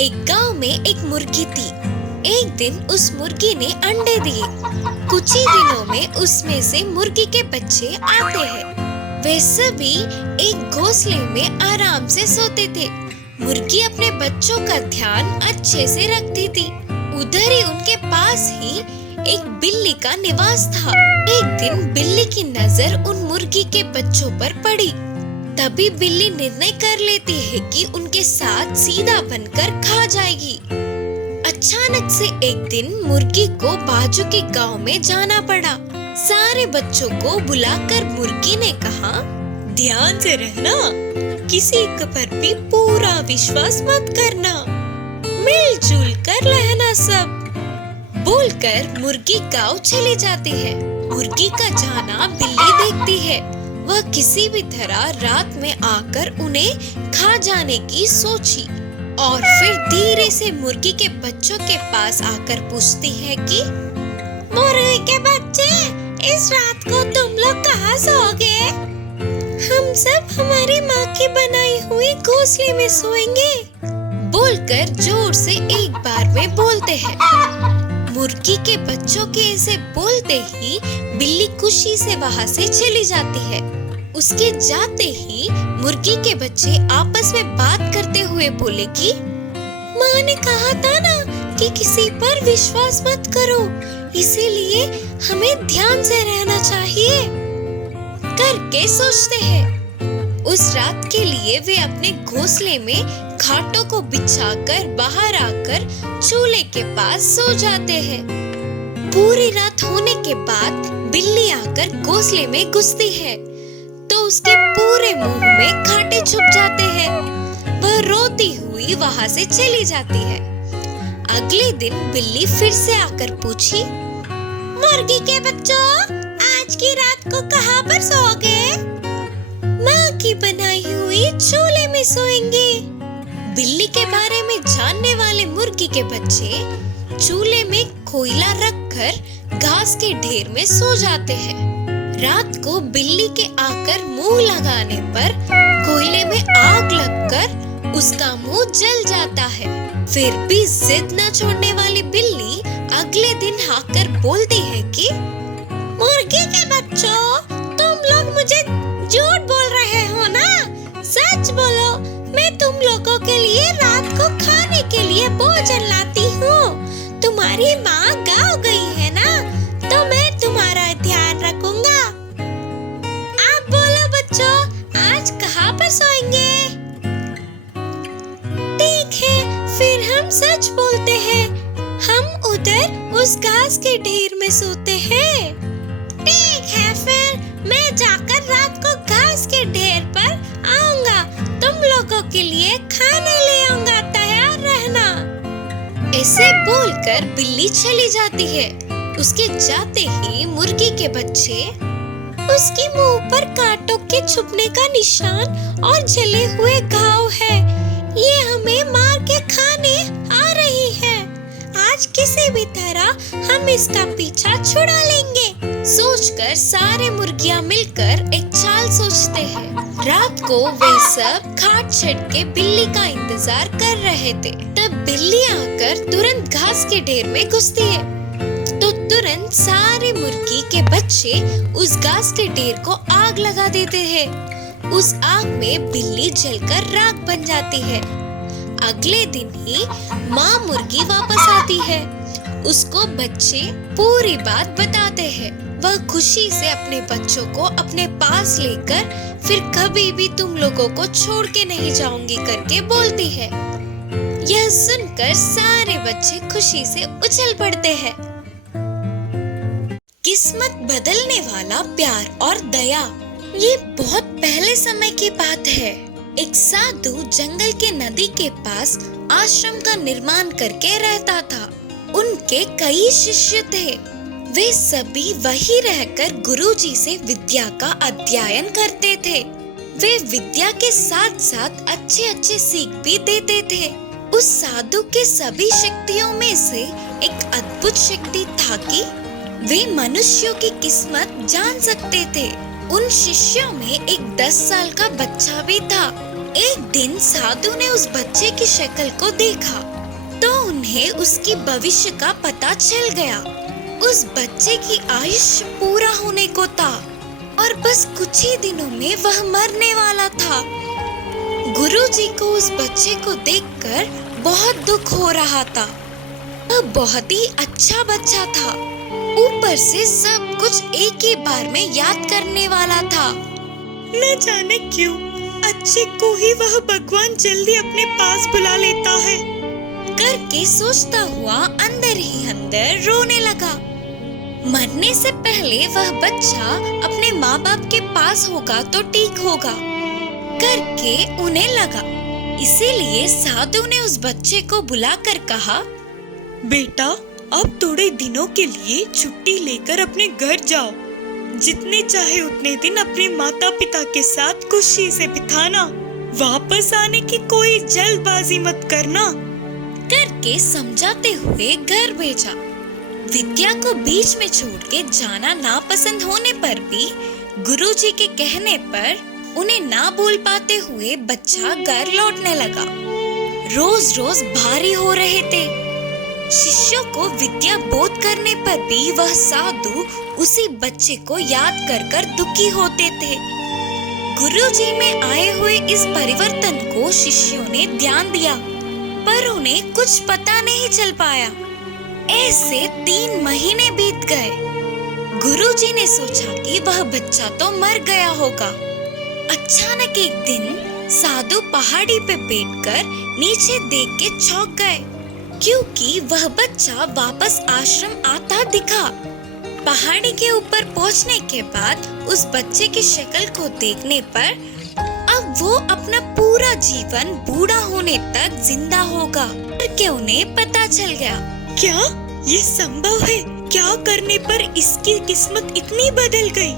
एक गांव में एक मुर्गी थी। एक दिन उस मुर्गी ने अंडे दिए। कुछ ही दिनों में उसमें से मुर्गी के बच्चे आते हैं। वे सभी एक घोंसले में आराम से सोते थे। मुर्गी अपने बच्चों का ध्यान अच्छे से रखती थी। उधर ही उनके पास ही एक बिल्ली का निवास था। एक दिन बिल्ली की नजर उन मुर्गी के बच्चों पर पड़ी। तभी बिल्ली निर्णय कर लेती है कि उनके साथ सीधा बनकर खा जाएगी। अचानक से एक दिन मुर्गी को बाजू के गांव में जाना पड़ा। सारे बच्चों को बुलाकर मुर्गी ने कहा, ध्यान से रहना, किसी पर भी पूरा विश्वास मत करना, मिलजुल कर रहना सब। बोलकर मुर्गी गांव चली जाती है। मुर्गी का जाना बिल्ली देखती है। वह किसी भी तरह रात में आकर उन्हें खा जाने की सोची और फिर धीरे से मुर्गी के बच्चों के पास आकर पूछती है कि मुर्गी के बच्चे, इस रात को तुम लोग कहाँ सोओगे? हम सब हमारी माँ की बनाई हुई घोंसले में सोएंगे। बोलकर जोर से एक बार में बोलते हैं। मुर्गी के बच्चों के ऐसे बोलते ही बिल्ली खुशी से वहाँ से चली जाती है। उसके जाते ही मुर्गी के बच्चे आपस में बात करते हुए बोले कि माँ ने कहा था ना कि किसी पर विश्वास मत करो, इसीलिए हमें ध्यान से रहना चाहिए करके सोचते हैं। उस रात के लिए वे अपने घोंसले में खाटों को बिछाकर बाहर आकर चूल्हे के पास सो जाते हैं। पूरी रात होने के बाद बिल्ली आकर घोंसले में घुसती है तो उसके पूरे मुंह में खाटे छुप जाते हैं। वह रोती हुई वहाँ से चली जाती है। अगले दिन बिल्ली फिर से आकर पूछी, मुर्गी के बच्चों, आज की रात को कहाँ पर सोओगे? माँ की बनाई हुई चूल्हे में सोएंगे। बिल्ली के बारे में जानने वाले मुर्गी के बच्चे चूल्हे में कोयला रखकर घास के ढेर में सो जाते हैं। रात को बिल्ली के आकर मुंह लगाने पर कोयले में आग लगकर उसका मुंह जल जाता है। फिर भी जिद न छोड़ने वाली बिल्ली अगले दिन आकर बोलती है कि मुर्गी के बच्चों, तुम लोग मुझे झूठ बोल रहे हो ना? सच बोलो, मैं तुम लोगों के लिए रात को खाने के लिए भोजन लाती हूँ। तुम्हारी माँ गाँव गई है ना, तो मैं तुम्हारा ध्यान रखूंगा। आप बोलो बच्चों, आज कहाँ पर सोएंगे? ठीक है, फिर हम सच बोलते हैं। हम उधर उस घास के ढेर में सोते हैं। ठीक है, फिर मैं जाकर रात को घास के ढेर पर आऊंगा। तुम लोगों के लिए खाने ले आऊंगा, तैयार रहना। ऐसे बोलकर बिल्ली चली जाती है। उसके जाते ही मुर्गी के बच्चे उसके मुंह पर कांटों के छुपने का निशान और जले हुए घाव है। ये हमें मार के खाने आ रही है। आज किसी भी तरह हम इसका पीछा छुड़ा लेंगे। सोचकर सारे मुर्गियां मिलकर एक चाल सोचते हैं। रात को वे सब खाट छत के बिल्ली का इंतजार कर रहे थे। तब बिल्ली आकर तुरंत घास के ढेर में घुसती है तो तुरंत सारे मुर्गी के बच्चे उस घास के ढेर को आग लगा देते हैं। उस आग में बिल्ली जलकर राख बन जाती है। अगले दिन ही माँ मुर्गी वापस आती है। उसको बच्चे पूरी बात बताते हैं। वह खुशी से अपने बच्चों को अपने पास लेकर फिर कभी भी तुम लोगों को छोड़ के नहीं जाऊंगी करके बोलती है। यह सुनकर सारे बच्चे खुशी से उछल पड़ते हैं। किस्मत बदलने वाला प्यार और दया। ये बहुत पहले समय की बात है। एक साधु जंगल के नदी के पास आश्रम का निर्माण करके रहता था। उनके कई शिष्य थे। वे सभी वही रहकर गुरुजी से विद्या का अध्ययन करते थे। वे विद्या के साथ साथ अच्छे अच्छे सीख भी देते थे। उस साधु के सभी शक्तियों में से एक अद्भुत शक्ति था कि वे मनुष्यों की किस्मत जान सकते थे। उन शिष्यों में एक 10 साल का बच्चा भी था। एक दिन साधु ने उस बच्चे की शक्ल को देखा उन्हें उसकी भविष्य का पता चल गया। उस बच्चे की आयुष्य पूरा होने को था और बस कुछ ही दिनों में वह मरने वाला था। गुरुजी को उस बच्चे को देखकर बहुत दुख हो रहा था। वह बहुत ही अच्छा बच्चा था, ऊपर से सब कुछ एक ही बार में याद करने वाला था। न जाने क्यों अच्छे को ही वह भगवान जल्दी अपने पास बुला लेता है करके सोचता हुआ अंदर ही अंदर रोने लगा। मरने से पहले वह बच्चा अपने माँ बाप के पास होगा तो ठीक होगा करके उन्हें लगा। इसीलिए साधु ने उस बच्चे को बुलाकर कहा, बेटा अब थोड़े दिनों के लिए छुट्टी लेकर अपने घर जाओ। जितने चाहे उतने दिन अपने माता पिता के साथ खुशी से बिताना। वापस आने की कोई जल्दबाजी मत करना करके समझाते हुए घर भेजा। विद्या को बीच में छोड़ के जाना नापसंद होने पर भी गुरुजी के कहने पर उन्हें ना बोल पाते हुए बच्चा घर लौटने लगा। रोज रोज भारी हो रहे थे। शिष्यों को विद्या बोध करने पर भी वह साधु उसी बच्चे को याद कर कर दुखी होते थे। गुरुजी में आए हुए इस परिवर्तन को शिष्यों ने ध्यान दिया, पर उन्हें कुछ पता नहीं चल पाया। ऐसे 3 महीने बीत गए। गुरुजी ने सोचा कि वह बच्चा तो मर गया होगा। अचानक एक दिन साधु पहाड़ी पे बैठकर नीचे देख के चौंक गए, क्योंकि वह बच्चा वापस आश्रम आता दिखा। पहाड़ी के ऊपर पहुंचने के बाद उस बच्चे की शक्ल को देखने पर अब वो अपना पूरा जीवन बूढ़ा होने तक जिंदा होगा करके उन्हें पता चल गया। क्या ये संभव है? क्या करने पर इसकी किस्मत इतनी बदल गई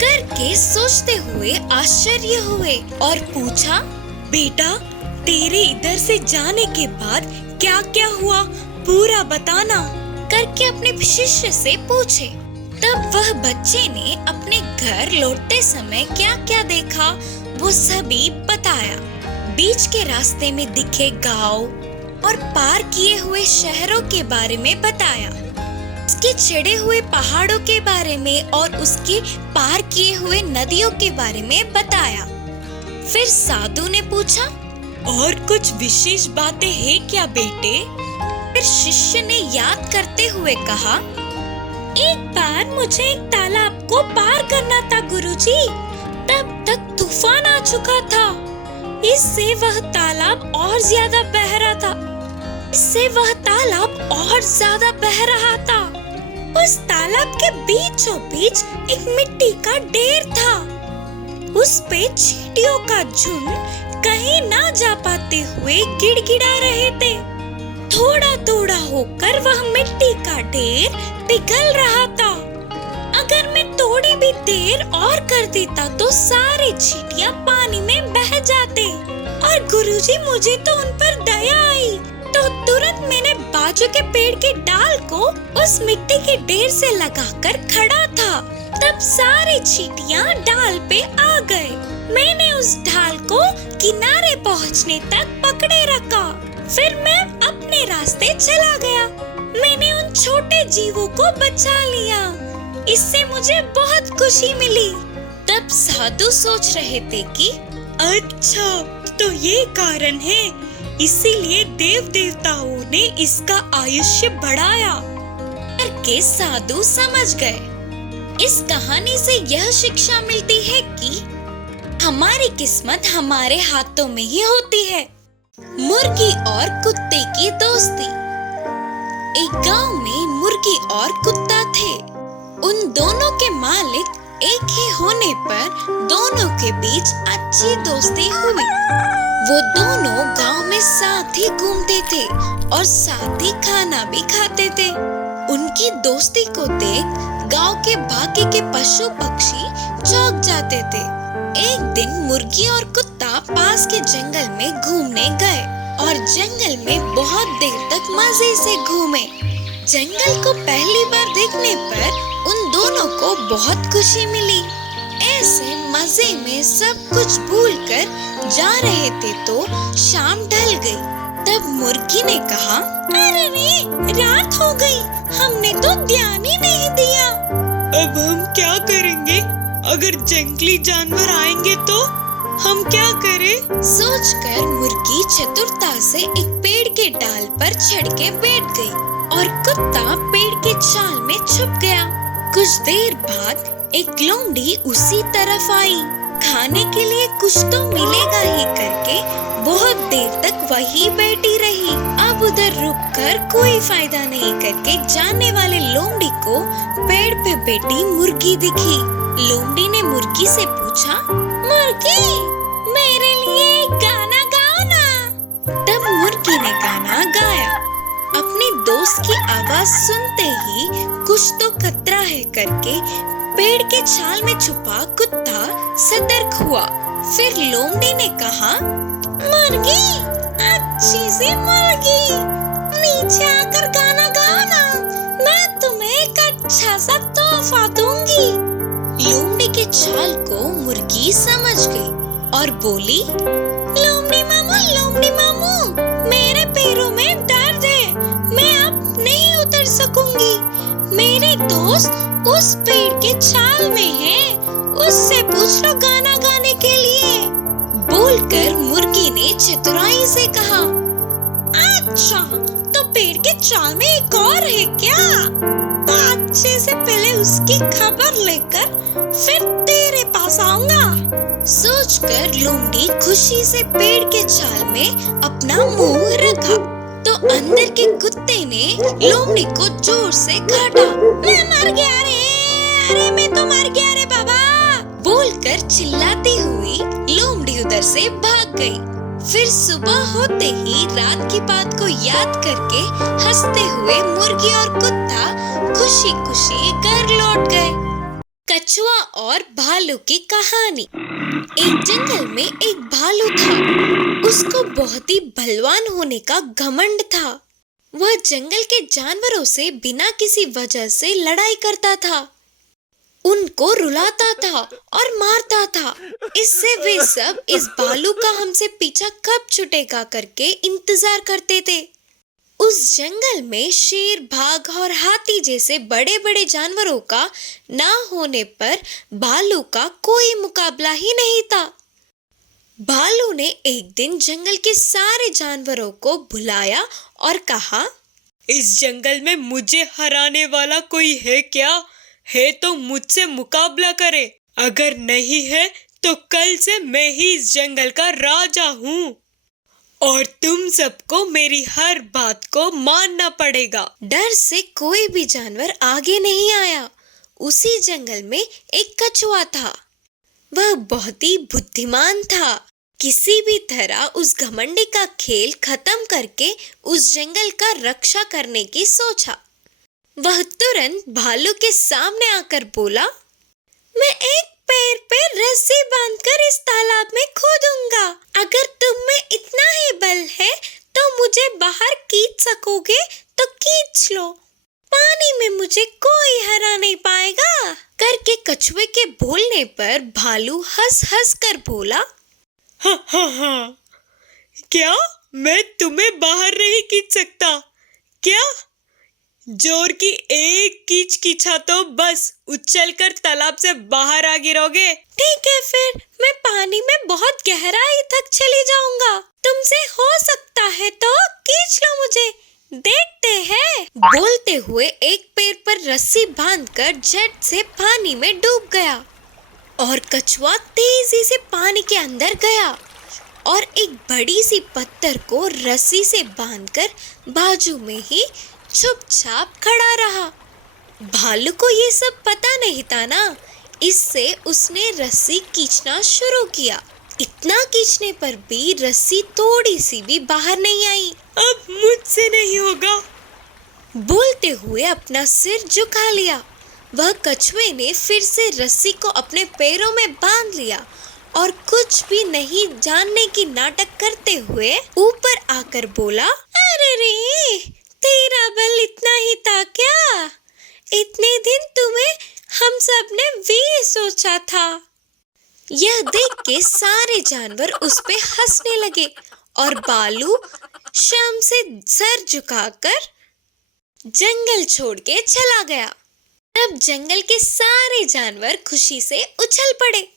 करके सोचते हुए आश्चर्य हुए और पूछा, बेटा तेरे इधर से जाने के बाद क्या क्या हुआ पूरा बताना करके अपने शिष्य से पूछे। तब वह बच्चे ने अपने घर लौटते समय क्या क्या देखा वो सभी बताया। बीच के रास्ते में दिखे गांव और पार किए हुए शहरों के बारे में बताया, उसके चढ़े हुए पहाड़ों के बारे में और उसके पार किए हुए नदियों के बारे में बताया। फिर साधु ने पूछा, और कुछ विशेष बातें हैं क्या बेटे? फिर शिष्य ने याद करते हुए कहा, एक बार मुझे एक तालाब को पार करना था गुरुजी, तब तक तूफान आ चुका था। इससे वह तालाब और ज्यादा बह रहा था। उस तालाब के बीचों बीच एक मिट्टी का ढेर था। उस पे चींटियों का झुंड कहीं ना जा पाते हुए गिड़गिड़ा रहे थे। थोड़ा थोड़ा होकर वह मिट्टी का ढेर पिघल रहा था। अगर मैं थोड़ी भी देर और कर देता तो सारे चींटियां पानी में बह जाते। और गुरुजी मुझे तो उन पर दया आई, तो तुरंत मैंने बाजू के पेड़ के डाल को उस मिट्टी के ढेर से लगाकर खड़ा था। तब सारे चींटियां डाल पे आ गए। मैंने उस ढाल को किनारे पहुंचने तक पकड़े रखा। फिर मैं अपने रास्ते चला गया। मैंने उन छोटे जीवों को बचा लिया। इससे मुझे बहुत खुशी मिली। तब साधु सोच रहे थे कि अच्छा तो ये कारण है, इसीलिए देव देवताओं ने इसका आयुष्य बढ़ाया करके साधु समझ गए। इस कहानी से यह शिक्षा मिलती है कि हमारी किस्मत हमारे हाथों में ही होती है। मुर्गी और कुत्ते की दोस्ती। एक गांव में मुर्गी और कुत्ता थे। उन दोनों के मालिक एक ही होने पर दोनों के बीच अच्छी दोस्ती हुई। वो दोनों गांव में साथ ही घूमते थे और साथ ही खाना भी खाते थे। उनकी दोस्ती को देख गांव के बाकी के पशु पक्षी चौंक जाते थे। एक दिन मुर्गी और कुत्ता पास के जंगल में घूमने गए और जंगल में बहुत देर तक मजे से घूमे। जंगल को पहली बार देखने पर उन दोनों को बहुत खुशी मिली। ऐसे मजे में सब कुछ भूलकर जा रहे थे तो शाम ढल गई। तब मुर्गी ने कहा, अरे रे, रात हो गई, हमने तो ध्यान ही नहीं दिया। अब हम क्या करेंगे? अगर जंगली जानवर आएंगे तो हम क्या करें? सोचकर मुर्गी चतुरता से एक पेड़ के डाल पर चढ़ के बैठ गई और कुत्ता पेड़ के छाल में छुप गया। कुछ देर बाद एक लोमड़ी उसी तरफ आई। खाने के लिए कुछ तो मिलेगा ही करके बहुत देर तक वही बैठी रही। अब उधर रुककर कोई फायदा नहीं करके जाने वाले लोमड़ी को पेड़ पे बैठी मुर्गी दिखी। लोमड़ी ने मुर्गी से पूछा, मुर्गी, मेरे लिए एक गाना गाओ ना। तब मुर्गी ने गाना गाया। अपने दोस्त की आवाज सुनते ही कुछ तो खतरा है करके पेड़ के छाल में छुपा कुत्ता सतर्क हुआ। फिर लोमड़ी ने कहा, मुर्गी, अच्छी सी मुर्गी, नीचे आकर गाना गाओ ना, मैं तुम्हें एक अच्छा सा तोहफा दूंगी। लोमड़ी के छाल को मुर्गी समझ गई और बोली, लोमड़ी मामू, मेरे पैरों में दर्द है, मैं अब नहीं उतर सकूंगी। मेरे दोस्त उस पेड़ के छाल में है, उससे पूछ लो गाना गाने के लिए। बोलकर मुर्गी ने चतुराई से कहा, अच्छा, तो पेड़ के छाल में एक और है क्या? तो अच्छे से पहले उसकी खबर लेकर फिर तेरे पास आऊंगा। सोचकर लोमड़ी खुशी से पेड़ के छाल में अपना मुंह रखा तो अंदर के कुत्ते ने लोमड़ी को जोर से काटा। मैं मर गया रे, अरे मैं तो मर गया रे बाबा, बोलकर चिल्लाती हुई लोमड़ी उधर से भाग गई। फिर सुबह होते ही रात की बात को याद करके हंसते हुए मुर्गी और कुत्ता खुशी खुशी घर लौट गए। कछुआ और भालू की कहानी। एक जंगल में एक भालू था। उसको बहुत ही बलवान होने का घमंड था। वह जंगल के जानवरों से बिना किसी वजह से लड़ाई करता था, उनको रुलाता था और मारता था। इससे वे सब इस भालू का हमसे पीछा कब छूटेगा करके इंतजार करते थे। उस जंगल में शेर, बाघ और हाथी जैसे बड़े बड़े जानवरों का ना होने पर भालू का कोई मुकाबला ही नहीं था। भालू ने एक दिन जंगल के सारे जानवरों को बुलाया और कहा, इस जंगल में मुझे हराने वाला कोई है क्या? है तो मुझसे मुकाबला करे, अगर नहीं है तो कल से मैं ही इस जंगल का राजा हूँ और तुम सबको मेरी हर बात को मानना पड़ेगा। डर से कोई भी जानवर आगे नहीं आया। उसी जंगल में एक कछुआ था। वह बहुत ही बुद्धिमान था। किसी भी तरह उस घमंडी का खेल खत्म करके उस जंगल का रक्षा करने की सोचा। वह तुरंत भालू के सामने आकर बोला, मैं एक पैर पे रस्सी बांधकर इस तालाब में कूदूंगा। अगर तुम में इतना ही बल है तो मुझे बाहर खींच सकोगे तो खींच लो, पानी में मुझे कोई हरा नहीं पाएगा। करके कछुए के बोलने पर भालू हंस हंस कर बोला, हाँ, क्या मैं तुम्हें बाहर नहीं खींच सकता क्या? जोर की एक कीच कीछा तो बस उछलकर तालाब से बाहर आ गिरोगे। ठीक है, फिर मैं पानी में बहुत गहराई तक चली जाऊंगा। तुमसे हो सकता है तो खींच लो मुझे, देखते हैं। बोलते हुए एक पैर पर रस्सी बांधकर झट से पानी में डूब गया और कछुआ तेजी से पानी के अंदर गया और एक बड़ी सी पत्थर को रस्सी से बांधकर बाजू में ही चुपचाप खड़ा रहा। भालू को ये सब पता नहीं था ना, इससे उसने रस्सी खींचना शुरू किया। इतना खींचने पर भी रस्सी थोड़ी सी भी बाहर नहीं आई। अब मुझसे नहीं होगा, बोलते हुए अपना सिर झुका लिया। वह कछुए ने फिर से रस्सी को अपने पैरों में बांध लिया और कुछ भी नहीं जानने की नाटक करते हुए ऊपर आकर बोला, अरे रे, तेरा बल इतना ही था क्या? इतने दिन तुम्हें हम सब ने भी सोचा था। यह देख के सारे जानवर उस पे हंसने लगे और भालू शर्म से सर झुकाकर जंगल छोड़ के चला गया। तब जंगल के सारे जानवर खुशी से उछल पड़े।